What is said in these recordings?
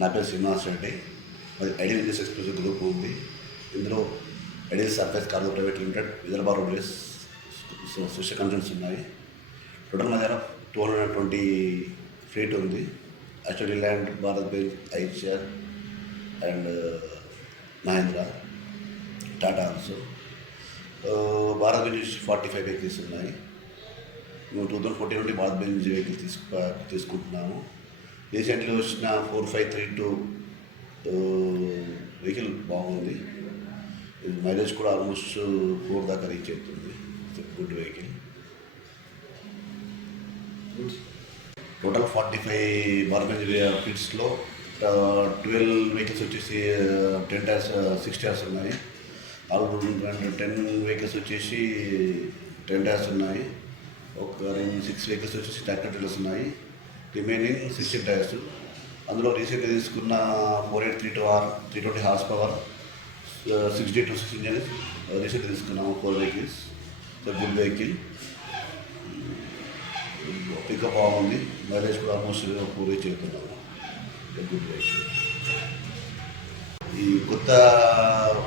నా పేరు శ్రీనివాస్ రెడ్డి. మరి ఐడియల్ ఇండస్ ఎక్స్క్లూజివ్ గ్రూప్ ఉంది. ఇందులో ideal surface cargo private limited, Vidarbha roadways, social contents ఉన్నాయి. టోటల్ మా దగ్గర 220 ఫ్లీట్ ఉంది. HD land, Bharat Benz, Eicher and Mahindra, Tata also. Bharat Benz 45 vehicles ఉన్నాయి. మేము 2014 నుండి భారత్ బెంజ్ వెహికల్ తీసుకుంటున్నాము. రీసెంట్లీ వచ్చిన 4532 వెహికల్ బాగుంది. మైలేజ్ కూడా ఆల్మోస్ట్ 4 దాకా రీచ్ అవుతుంది. Good vehicle. Total 45 Bharat Benz ఫీట్స్లో 12 వెహికల్స్ వచ్చేసి 10 టైర్స్ 6 టైర్స్ ఉన్నాయి. 10 వెహికల్స్ వచ్చేసి 10 టైర్స్ ఉన్నాయి. ఒక 6 వెహికల్స్ వచ్చేసి ట్రాక్టర్ ట్రైలర్స్ ఉన్నాయి. Remaining 16 tyres. అందులో రీసెంట్గా తీసుకున్న 4832R 320 horse power 6D26 engine రీసెంట్గా తీసుకున్నాము. 4 వెహికల్స్. Good vehicle. పికప్ బాగుంది. మైలేజ్ కూడా ఆల్మోస్ట్ 4 రీచ్ అవుతున్నాము. Good vehicle. ఈ కొత్త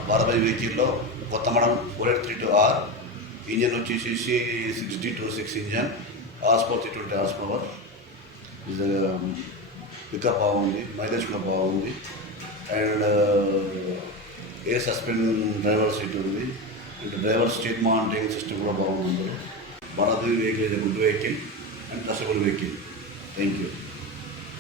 భారత్ బెంజ్ వెహికల్లో కొత్త మోడల్ 4832R ఇంజన్ వచ్చేసి 6D26 engine, horse power 320 horse power. Pickup బాగుంది. మైలేజ్ కూడా బాగుంది. And air suspend driver seat ఉంది. And driver state monitoring system కూడా బాగుంది. Bharat Benz vehicle is a good vehicle and trustable vehicle. Thank you.